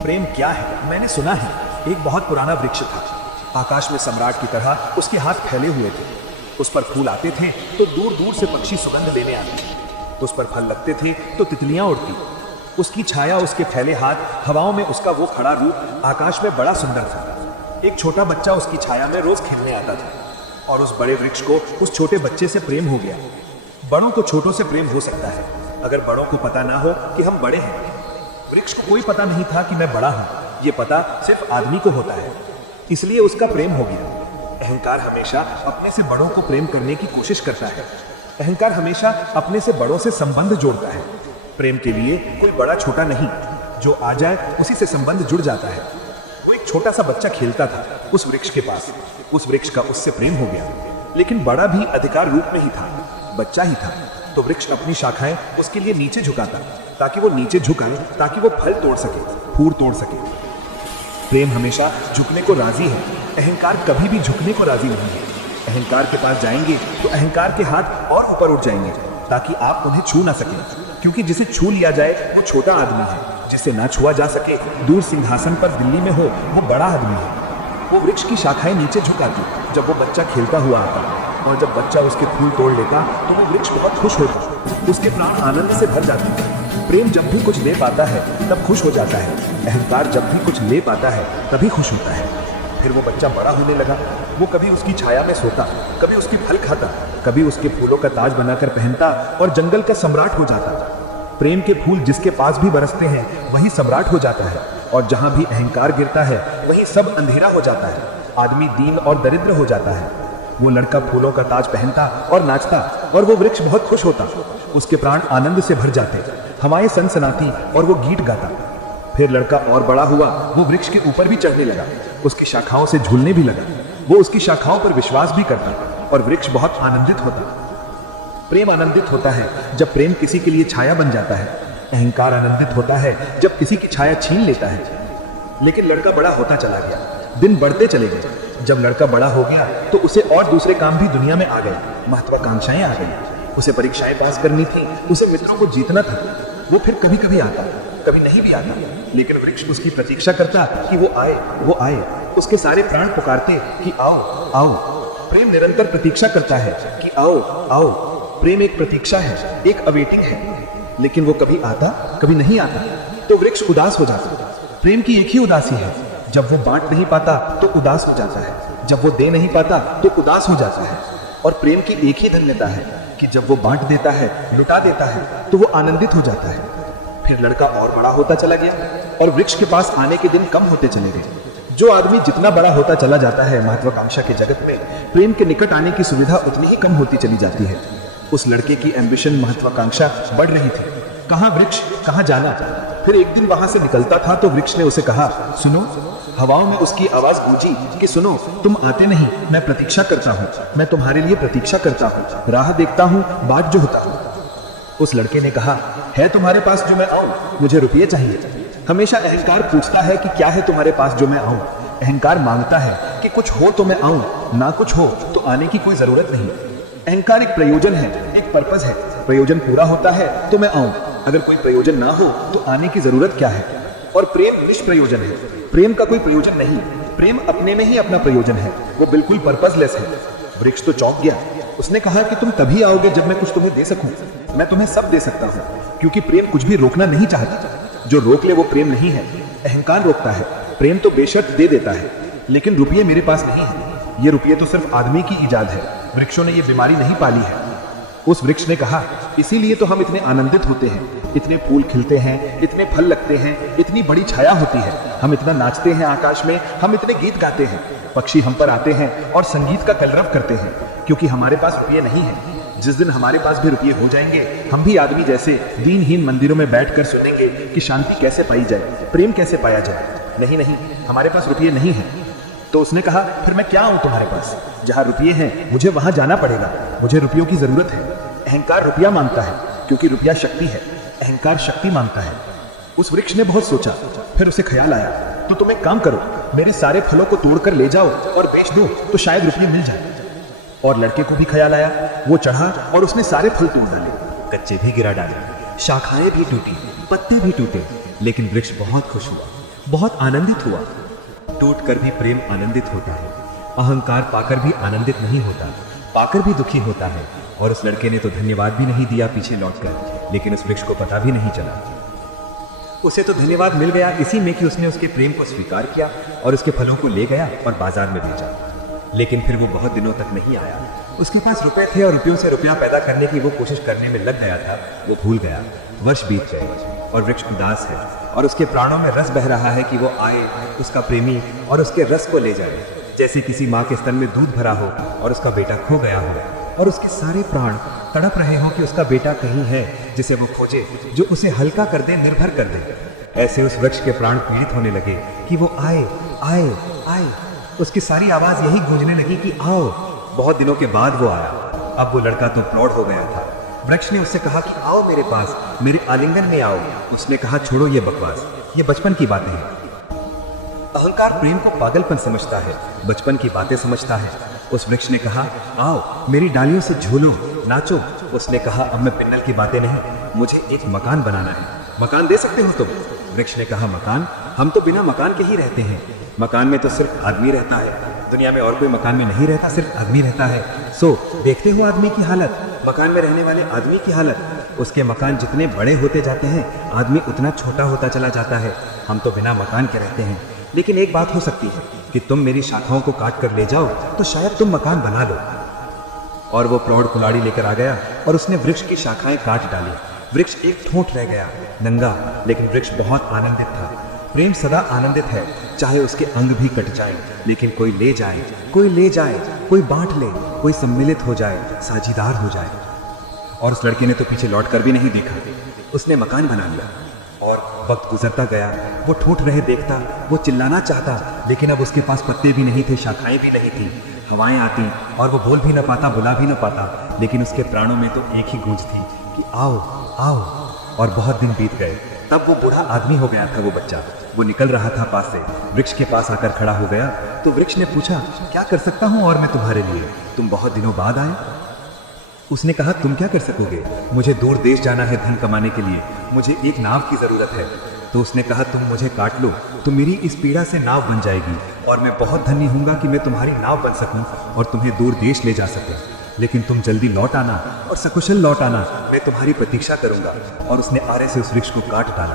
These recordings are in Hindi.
प्रेम क्या है? मैंने सुना है एक बहुत पुराना वृक्ष था। आकाश में सम्राट की तरह उसके हाथ फैले हुए थे। उस पर फूल आते थे तो दूर दूर से पक्षी सुगंध लेने आते। उस पर फल लगते थे तो तितलियां उड़ती। उसकी छाया, उसके फैले हाथ, हवाओं में उसका वो खड़ा रूप आकाश में बड़ा सुंदर था। एक छोटा बच्चा उसकी छाया में रोज खेलने आता था और उस बड़े वृक्ष को उस छोटे बच्चे से प्रेम हो गया। बड़ों को छोटों से प्रेम हो सकता है अगर बड़ों को पता ना हो कि हम बड़े हैं। वृक्ष को कोई पता नहीं था कि मैं बड़ा हूं। ये पता सिर्फ आदमी को होता है, इसलिए उसका प्रेम हो गया। अहंकार हमेशा अपने से बड़ों को प्रेम करने की कोशिश करता है। अहंकार हमेशा अपने से बड़ों से संबंध जोड़ता है। प्रेम के लिए कोई बड़ा छोटा नहीं, जो आ जाए उसी से संबंध जुड़ जाता है। वो एक छोटा सा बच्चा खेलता था उस वृक्ष के पास। उस वृक्ष का उससे प्रेम हो गया, लेकिन बड़ा भी अधिकार रूप में ही था, बच्चा ही था। तो वृक्ष अपनी शाखाएं उसके लिए नीचे झुकाता ताकि वो नीचे झुकाए, ताकि वो फल तोड़ सके, फूल तोड़ सके। प्रेम हमेशा झुकने को राजी है, अहंकार कभी भी झुकने को राजी नहीं है। अहंकार के पास जाएंगे तो अहंकार के हाथ और ऊपर उठ जाएंगे ताकि आप उन्हें छू ना सकें, क्योंकि जिसे छू लिया जाए वो छोटा आदमी है, जिसे ना छुआ जा सके, दूर सिंहासन पर दिल्ली में हो, वो बड़ा आदमी है। वो वृक्ष की शाखाएं नीचे झुकाती जब वो बच्चा खेलता हुआ आता, और जब बच्चा उसके फूल तोड़ लेता तो वो वृक्ष बहुत खुश होता। उसके प्राण आनंद से भर जाते। प्रेम जब भी कुछ ले पाता है तब खुश हो जाता है। अहंकार जब भी कुछ ले पाता है तभी खुश होता है। फिर वो बच्चा बड़ा होने लगा। वो कभी उसकी छाया में सोता, कभी उसकी फल खाता, कभी उसके फूलों का ताज बनाकर पहनता और जंगल का सम्राट हो जाता। प्रेम के फूल जिसके पास भी बरसते हैं वही सम्राट हो जाता है, और जहां भी अहंकार गिरता है वहीं सब अंधेरा हो जाता है। आदमी दीन और दरिद्र हो जाता है। वो लड़का फूलों का ताज पहनता और नाचता, और वो वृक्ष बहुत खुश होता। उसके प्राण आनंद से भर जाते, हवाएं सनसनाती और वो गीत गाता। फिर लड़का और बड़ा हुआ। वो वृक्ष के ऊपर भी चढ़ने लगा, उसकी शाखाओं से झूलने भी लगा। वो उसकी शाखाओं पर विश्वास भी करता और वृक्ष बहुत आनंदित होता। प्रेम आनंदित होता है जब प्रेम किसी के लिए छाया बन जाता है। अहंकार आनंदित होता है जब किसी की छाया छीन लेता है। लेकिन लड़का बड़ा होता चला गया, दिन बढ़ते चले गए। जब लड़का बड़ा हो गया तो उसे और दूसरे काम भी दुनिया में आ गए। महत्वाकांक्षाएं आ गई। उसे परीक्षाएं पास करनी थी, उसे मित्रों को जीतना था। वो फिर कभी कभी आता, कभी नहीं भी आता, लेकिन वृक्ष उसकी प्रतीक्षा करता कि वो आए, वो आए। उसके सारे प्राण पुकारते कि आओ, आओ। प्रेम निरंतर प्रतीक्षा करता है कि आओ, आओ। प्रेम एक प्रतीक्षा है, एक अवेटिंग है, लेकिन वो कभी आता, कभी नहीं आता, तो वृक्ष उदास हो जाता। प्रेम की एक ही उदासी है, जब वो बांट नहीं पाता तो उदास हो जाता है, जब वो दे नहीं पाता तो उदास हो जाता है। और प्रेम की एक ही धन्यता है कि जब वो बांट देता है, लुटा देता है, तो वो आनंदित हो जाता है। फिर लड़का और बड़ा होता चला गया और वृक्ष के पास आने के दिन कम होते चले गए। जो आदमी जितना बड़ा होता चला जाता है महत्वाकांक्षा के जगत में, प्रेम के निकट आने की सुविधा उतनी ही कम होती चली जाती है। उस लड़के की एम्बिशन, महत्वाकांक्षा बढ़ रही थी। कहाँ वृक्ष, कहाँ जाना। फिर एक दिन वहां से निकलता था तो वृक्ष ने उसे कहा, सुनो। हवाओं में उसकी आवाज गूंजी कि सुनो, तुम आते नहीं, मैं प्रतीक्षा करता हूँ, मैं तुम्हारे लिए प्रतीक्षा करता हूँ, राह देखता हूँ, बाट जोहता हूँ। उस लड़के ने कहा, है तुम्हारे पास जो मैं आऊं? मुझे रुपये चाहिए। हमेशा अहंकार पूछता है कि क्या है तुम्हारे पास जो मैं आऊं। अहंकार मांगता है कि कुछ हो तो मैं आऊं, ना कुछ हो तो आने की कोई जरूरत नहीं। अहंकार एक प्रयोजन है, एक पर्पस है। प्रयोजन पूरा होता है तो मैं आऊं, अगर कोई प्रयोजन ना हो तो आने की जरूरत क्या है। और प्रेम निष्प्रयोजन है। प्रेम का कोई प्रयोजन नहीं। प्रेम अपने में ही अपना प्रयोजन है, वो बिल्कुल पर्पसलेस है। वृक्ष तो चौंक गया। उसने कहा कि तुम तभी आओगे जब मैं कुछ तुम्हें दे सकूं। मैं तुम्हें सब दे सकता हूं, क्योंकि प्रेम कुछ भी रोकना नहीं चाहता। जो रोक ले वो प्रेम नहीं है, अहंकार रोकता है। प्रेम तो बेशर्त दे देता है, लेकिन रुपये मेरे पास नहीं है। ये रुपये तो सिर्फ आदमी की इजाद है, वृक्षों ने ये बीमारी नहीं पाली है। उस वृक्ष ने कहा, इसीलिए तो हम इतने आनंदित होते हैं, इतने फूल खिलते हैं, इतने फल लगते हैं, इतनी बड़ी छाया होती है, हम इतना नाचते हैं आकाश में, हम इतने गीत गाते हैं, पक्षी हम पर आते हैं और संगीत का कलरव करते हैं, क्योंकि हमारे पास रुपये नहीं है। जिस दिन हमारे पास भी रुपये हो जाएंगे, हम भी आदमी जैसे दीनहीन मंदिरों में बैठकर सुनेंगे कि शांति कैसे पाई जाए, प्रेम कैसे पाया जाए। नहीं नहीं, हमारे पास रुपये नहीं है। तो उसने कहा, फिर मैं क्या आऊं तुम्हारे पास? जहां रुपये हैं मुझे वहां जाना पड़ेगा, मुझे रुपयों की जरूरत है। अहंकार रुपया मांगता है, क्योंकि रुपया शक्ति है। अहंकार शक्ति मांगता है। उस वृक्ष ने बहुत सोचा, फिर उसे ख्याल आया, तो तुम एक काम करो, मेरे सारे फलों को तोड़कर ले जाओ और बेच दो, तो शायद रुपये मिल जाए। और लड़के को भी ख्याल आया। वो चढ़ा और उसने सारे फल तोड़ डाले, कच्चे भी गिरा डाले, शाखाएं भी टूटी, पत्ते भी टूटे, लेकिन वृक्ष बहुत खुश हुआ। बहुत आनंदित हुआ। टूट कर भी प्रेम आनंदित होता है, अहंकार पाकर भी आनंदित नहीं होता, पाकर भी दुखी होता है। और उस लड़के ने तो धन्यवाद भी नहीं दिया पीछे लौटकर, लेकिन उस वृक्ष को पता भी नहीं चला। उसे तो धन्यवाद मिल गया इसी में कि उसने उसके प्रेम को स्वीकार किया और उसके फलों को ले गया और बाजार में बेचा। लेकिन फिर वो बहुत दिनों तक नहीं आया। उसके पास रुपए थे और रुपयों से रुपया पैदा करने की वो कोशिश करने में लग गया था। वो भूल गया। वर्ष बीत गए और वृक्ष उदास है और उसके प्राणों में रस बह रहा है कि वो आए, उसका प्रेमी, और उसके रस को ले जाए। जैसे किसी माँ के स्तन में दूध भरा हो और उसका बेटा खो गया हो और उसके सारे प्राण तड़प रहे हो कि उसका बेटा कहीं है जिसे वो खोजे, जो उसे हल्का कर दे, निर्भर कर दे। ऐसे उस वृक्ष के प्राण पीड़ित होने लगे कि वो आए आए आए। उसकी सारी आवाज यही गूंजने लगी कि आओ। बहुत दिनों के बाद वो आया। अब वो लड़का तो प्रौढ़ हो गया था। वृक्ष ने उससे कहा कि आओ मेरे पास, मेरे आलिंगन में आओ। उसने कहा छोड़ो ये बकवास, ये बचपन की बातें हैं। अहंकार प्रेम को पागलपन समझता है, बचपन की बातें समझता है। उस वृक्ष ने कहा आओ मेरी डालियों से झूलो, नाचो। उसने कहा अब मैं पिन्नल की बातें नहीं, मुझे एक मकान बनाना है। मकान दे सकते हो तुम? वृक्ष ने कहा मकान? हम तो बिना मकान के ही रहते हैं। मकान में तो सिर्फ आदमी रहता है, दुनिया में और कोई मकान में नहीं रहता, सिर्फ आदमी रहता है। सो देखते हो आदमी की हालत, मकान में रहने वाले आदमी की हालत। उसके मकान जितने बड़े होते जाते हैं, आदमी उतना छोटा होता चला जाता है। हम तो बिना मकान के रहते हैं। लेकिन एक बात हो सकती है कि तुम मेरी शाखाओं को काट कर ले जाओ तो शायद तुम मकान बना लो। और वो प्रौढ़ कुल्हाड़ी लेकर आ गया और उसने वृक्ष की शाखाएं काट डाली। वृक्ष एक ठोंठ रह गया, नंगा, लेकिन वृक्ष बहुत आनंदित था। प्रेम सदा आनंदित है, चाहे उसके अंग भी कट जाए, लेकिन कोई ले जाए, कोई ले जाए, कोई बांट ले, कोई सम्मिलित हो जाए, साझीदार हो जाए। और उस लड़के ने तो पीछे लौट कर भी नहीं देखा। उसने मकान बना लिया और वक्त गुजरता गया। वो ठूठ रहे देखता, वो चिल्लाना चाहता, लेकिन अब उसके पास पत्ते भी नहीं थे, शाखाएं भी नहीं थी। हवाएं आती और वो बोल भी न पाता, बुला भी न पाता, लेकिन उसके प्राणों में तो एक ही गूंज थी कि आओ आओ। और बहुत दिन बीत गए। तब वो बूढ़ा आदमी हो गया था वो बच्चा। वो निकल रहा था पास से, वृक्ष के पास आकर खड़ा हो गया। तो वृक्ष ने पूछा क्या कर सकता हूँ और मैं तुम्हारे लिए? तुम बहुत दिनों बाद आए। उसने कहा तुम क्या कर सकोगे? मुझे दूर देश जाना है धन कमाने के लिए, मुझे एक नाव की जरूरत है। तो उसने कहा तुम मुझे काट लो तो मेरी इस पीड़ा से नाव बन जाएगी और मैं बहुत धन्य हूंगा कि मैं तुम्हारी नाव बन सकूं और तुम्हें दूर देश ले जा सकूं। लेकिन तुम जल्दी लौट आना और सकुशल लौट आना, मैं तुम्हारी प्रतीक्षा करूंगा। और उसने आरे से उस वृक्ष को काट डाला।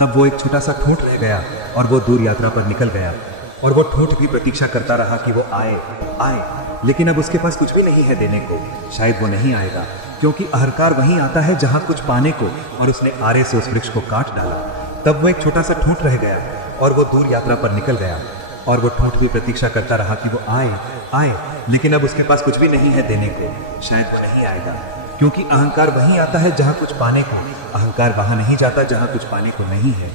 तब वो एक छोटा सा ठूंठ रह गया और वो दूर यात्रा पर निकल गया। और वो ठूंठ भी प्रतीक्षा करता रहा कि वो आए आए, लेकिन अब उसके पास कुछ भी नहीं है देने को। शायद वो नहीं आएगा, क्योंकि अहंकार वहीं आता है जहां कुछ पाने को। और उसने आरे से उस वृक्ष को काट डाला। तब वो एक छोटा सा ठूंठ रह गया और वो दूर यात्रा पर निकल गया। और वो ठूंठ भी प्रतीक्षा करता रहा कि वो आए आए, लेकिन अब उसके पास कुछ भी नहीं है देने को। शायद वो नहीं आएगा, क्योंकि अहंकार वहीं आता है जहां कुछ पाने को, अहंकार वहां नहीं जाता जहां कुछ पाने को नहीं है।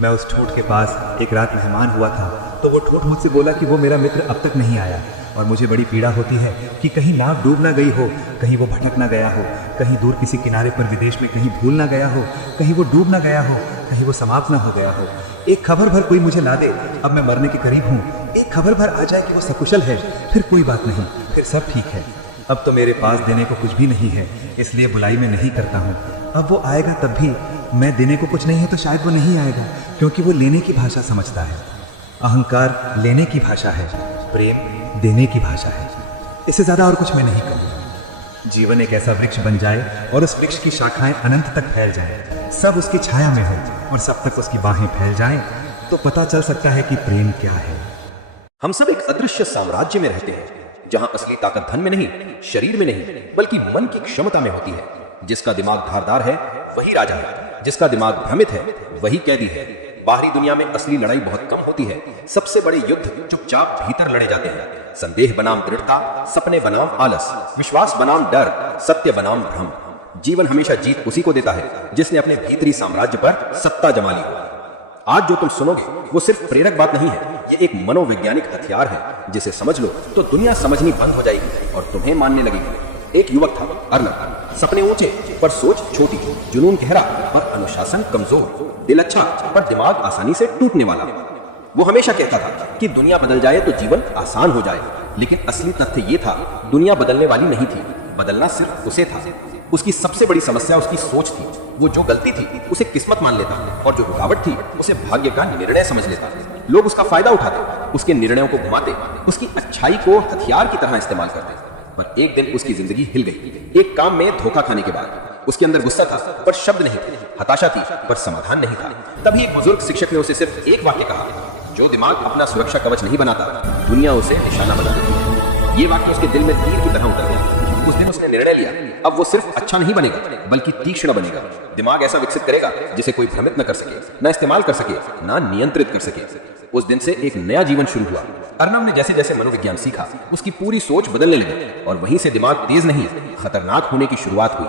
मैं उस ठूंठ के पास एक रात मेहमान हुआ था, तो वो ठूंठ मुझसे बोला कि वो मेरा मित्र अब तक नहीं आया और मुझे बड़ी पीड़ा होती है कि कहीं नाव डूब ना गई हो, कहीं वो भटक ना गया हो, कहीं दूर किसी किनारे पर विदेश में कहीं भूल ना गया हो, कहीं वो डूब ना गया हो, कहीं वो समाप्त ना हो गया हो। एक खबर भर कोई मुझे ला दे, अब मैं मरने के करीब हूँ। एक खबर भर आ जाए कि वो सकुशल है, फिर कोई बात नहीं, फिर सब ठीक है। अब तो मेरे पास देने को कुछ भी नहीं है, इसलिए बुलाई मैं नहीं करता हूँ। अब वो आएगा तब भी मैं देने को कुछ नहीं है तो शायद वो नहीं आएगा, क्योंकि वो लेने की भाषा समझता है। अहंकार लेने की भाषा है, प्रेम देने की भाषा है। इससे ज्यादा और कुछ मैं नहीं करूँगा। जीवन एक ऐसा वृक्ष बन जाए और उस वृक्ष की शाखाएं अनंत तक फैल जाएं, सब उसकी छाया में हो और सब तक उसकी बाहें फैल जाएं, तो पता चल सकता है कि प्रेम क्या है। हम सब एक अदृश्य साम्राज्य में रहते हैं, जहां असली ताकत धन में नहीं, शरीर में नहीं, बल्कि मन की क्षमता में होती है। जिसका दिमाग धारदार है वही राजा है, जिसका दिमाग भ्रमित है वही कैदी है। बाहरी दुनिया में असली लड़ाई बहुत कम होती है। सबसे बड़े युद्ध चुपचाप भीतर लड़े जाते हैं। संदेह बनाम दृढ़ता, सपने बनाम आलस, विश्वास बनाम डर, सत्य बनाम भ्रम। जीवन हमेशा जीत उसी को देता है जिसने अपने भीतरी साम्राज्य पर सत्ता जमा ली हो। आज जो तुम सुनोगे वो सिर्फ प्रेरक बात नहीं है, ये एक मनोवैज्ञानिक हथियार है जिसे समझ लो तो दुनिया समझनी बंद हो जाएगी और तुम्हें मानने लगेगी। एक युवक था अर्नब, सपने ऊंचे पर सोच छोटी, जुनून गहरा पर अनुशासन कमजोर, दिल अच्छा पर दिमाग आसानी से टूटने वाला। वो हमेशा कहता था कि दुनिया बदल जाए तो जीवन आसान हो जाए, लेकिन असली तथ्य ये था दुनिया बदलने वाली नहीं थी, बदलना सिर्फ उसे था। उसकी सबसे बड़ी समस्या उसकी सोच थी। वो जो गलती थी उसे किस्मत मान लेता और जो रुकावट थी उसे भाग्य का निर्णय समझ लेता। लोग उसका फायदा उठाते, उसके निर्णयों को घुमाते, उसकी अच्छाई को हथियार की तरह इस्तेमाल करते। पर एक दिन उसकी जिंदगी हिल गई। एक काम में धोखा खाने के बाद उसके अंदर गुस्सा था पर शब्द नहीं थे, हताशा थी पर समाधान नहीं था। तभी एक बुजुर्ग शिक्षक ने उसे सिर्फ एक वाक्य कहा, जो दिमाग अपना सुरक्षा कवच नहीं बनाता, दुनिया उसे निशाना बना देती है। ये वाक्य उसके दिल में तीर की तरह उतर गया। उस दिन उसने निर्णय लिया, अब वो सिर्फ अच्छा नहीं बनेगा बल्कि तीक्ष्ण बनेगा। दिमाग ऐसा विकसित करेगा जिसे कोई भ्रमित न कर सके, न इस्तेमाल कर सके, न नियंत्रित कर सके। उस दिन से एक नया जीवन शुरू हुआ। अर्नव ने जैसे जैसे मनोविज्ञान सीखा, उसकी पूरी सोच बदलने लगी और वहीं से दिमाग तेज नहीं, खतरनाक होने की शुरुआत हुई।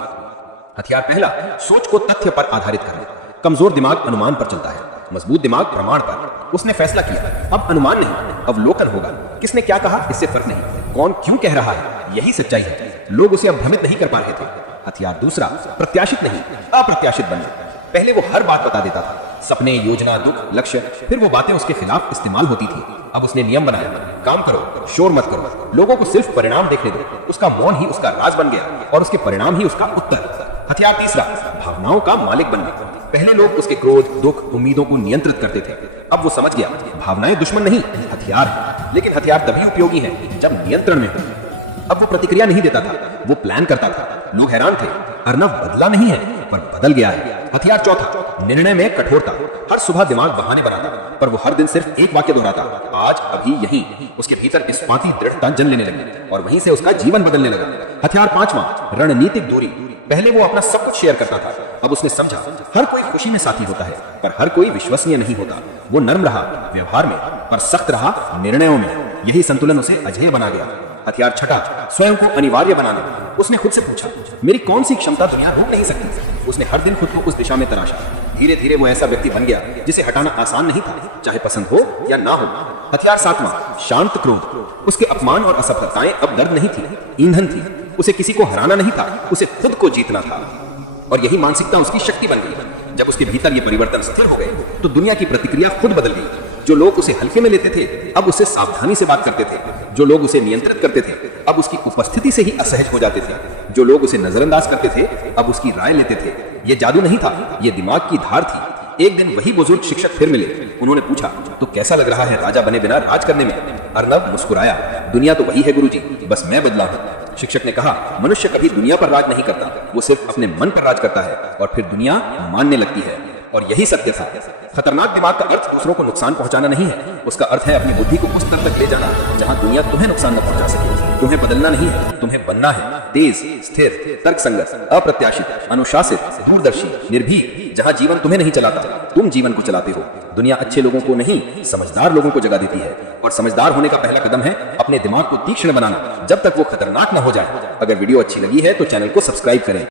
हथियार पहला, सोच को तथ्य पर आधारित करना। कमजोर दिमाग अनुमान पर चलता है, मजबूत दिमाग प्रमाण पर। उसने फैसला किया, अब अनुमान नहीं, अवलोकन होगा। किसने क्या कहा इससे फर्क नहीं, कौन क्यों कह रहा है यही सच्चाई है। लोग उसे अब भ्रमित नहीं कर पा रहे थे। हथियार दूसरा, प्रत्याशित नहीं, अप्रत्याशित बनना। पहले वो हर बात बता देता था, सपने, योजना, दुख, लक्ष्य, फिर वो बातें उसके खिलाफ इस्तेमाल होती थी। अब उसने नियम बनाया, काम करो, शोर मत करो, लोगों को सिर्फ परिणाम देखने दो। उसका मौन ही उसका राज बन गया और उसके परिणाम ही उसका उत्तर। हथियार तीसरा, भावनाओं का मालिक बनना। पहले लोग उसके क्रोध, दुख, उम्मीदों को नियंत्रित करते थे। अब वो समझ गया, भावनाएं दुश्मन नहीं, हथियार है। लेकिन हथियार तभी उपयोगी है जब नियंत्रण में हो। अब वो प्रतिक्रिया नहीं देता था, वो प्लान करता था। लोग हैरान थे, अर्नव बदला नहीं है पर बदल गया है। हथियार चौथा, निर्णय में कठोरता। हर सुबह दिमाग बहाने बनाता पर वो हर दिन सिर्फ एक वाक्य दोहराता, आज, अभी, यहीं। उसके भीतर इस्पाती दृढ़ता जन्म लेने लगी और वहीं से उसका जीवन बदलने लगा। हथियार पांचवा, रणनीतिक दूरी। पहले वो अपना सब कुछ शेयर करता था, अब उसने समझा हर कोई खुशी में साथी होता है पर हर कोई विश्वसनीय नहीं होता। वो नर्म रहा व्यवहार में पर सख्त रहा निर्णयों में। यही संतुलन उसे अजेय बना गया। हथियार छठा, स्वयं को अनिवार्य बनाना। उसने खुद से पूछा, मेरी कौन सी क्षमता दुनिया रोक नहीं सकती। उसने हर दिन खुद को उस दिशा में तराशा। धीरे धीरे वो ऐसा व्यक्ति बन गया जिसे हटाना आसान नहीं था, चाहे पसंद हो या ना हो। हथियार सातवां, शांत क्रोध। उसके अपमान और असफलताएं अब दर्द नहीं थी, ईंधन थी। उसे किसी को हराना नहीं था, उसे खुद को जीतना था। और यही मानसिकता उसकी शक्ति बन गई। जब उसके भीतर ये परिवर्तन स्थिर हो गए तो दुनिया की प्रतिक्रिया खुद बदल गई। जो लोग उसे हल्के में लेते थे अब उससे सावधानी से बात करते थे। जो लोग उसे नियंत्रित करते थे अब उसकी उपस्थिति से ही असहज हो जाते थे। जो लोग उसे नजरअंदाज करते थे अब उसकी राय लेते थे। ये जादू नहीं था, ये दिमाग की धार थी। एक दिन वही बुजुर्ग शिक्षक फिर मिले। उन्होंने पूछा, तो कैसा लग रहा है राजा बने बिना राज करने में? अर्नव मुस्कुराया, दुनिया तो वही है गुरुजी, बस मैं बदला हूं। शिक्षक ने कहा, मनुष्य कभी दुनिया पर राज नहीं करता, वो सिर्फ अपने मन पर राज करता है और फिर दुनिया मानने लगती है। और यही सत्य था। खतरनाक दिमाग का अर्थ दूसरों को नुकसान पहुंचाना नहीं है, उसका अर्थ है अपनी बुद्धि को उस स्तर तक ले जाना जहां दुनिया तुम्हें नुकसान न पहुंचा सके। तुम्हें बदलना नहीं है, तुम्हें बनना है। तेज, स्थिर, तर्कसंगत, अप्रत्याशित, अनुशासित, दूरदर्शी, निर्भीक। जहां जीवन तुम्हें नहीं चलाता, तुम जीवन को चलाते हो। दुनिया अच्छे लोगों को नहीं, समझदार लोगों को जगा देती है। और समझदार होने का पहला कदम है अपने दिमाग को तीक्ष्ण बनाना, जब तक वो खतरनाक न हो जाए। अगर वीडियो अच्छी लगी है तो चैनल को सब्सक्राइब करें।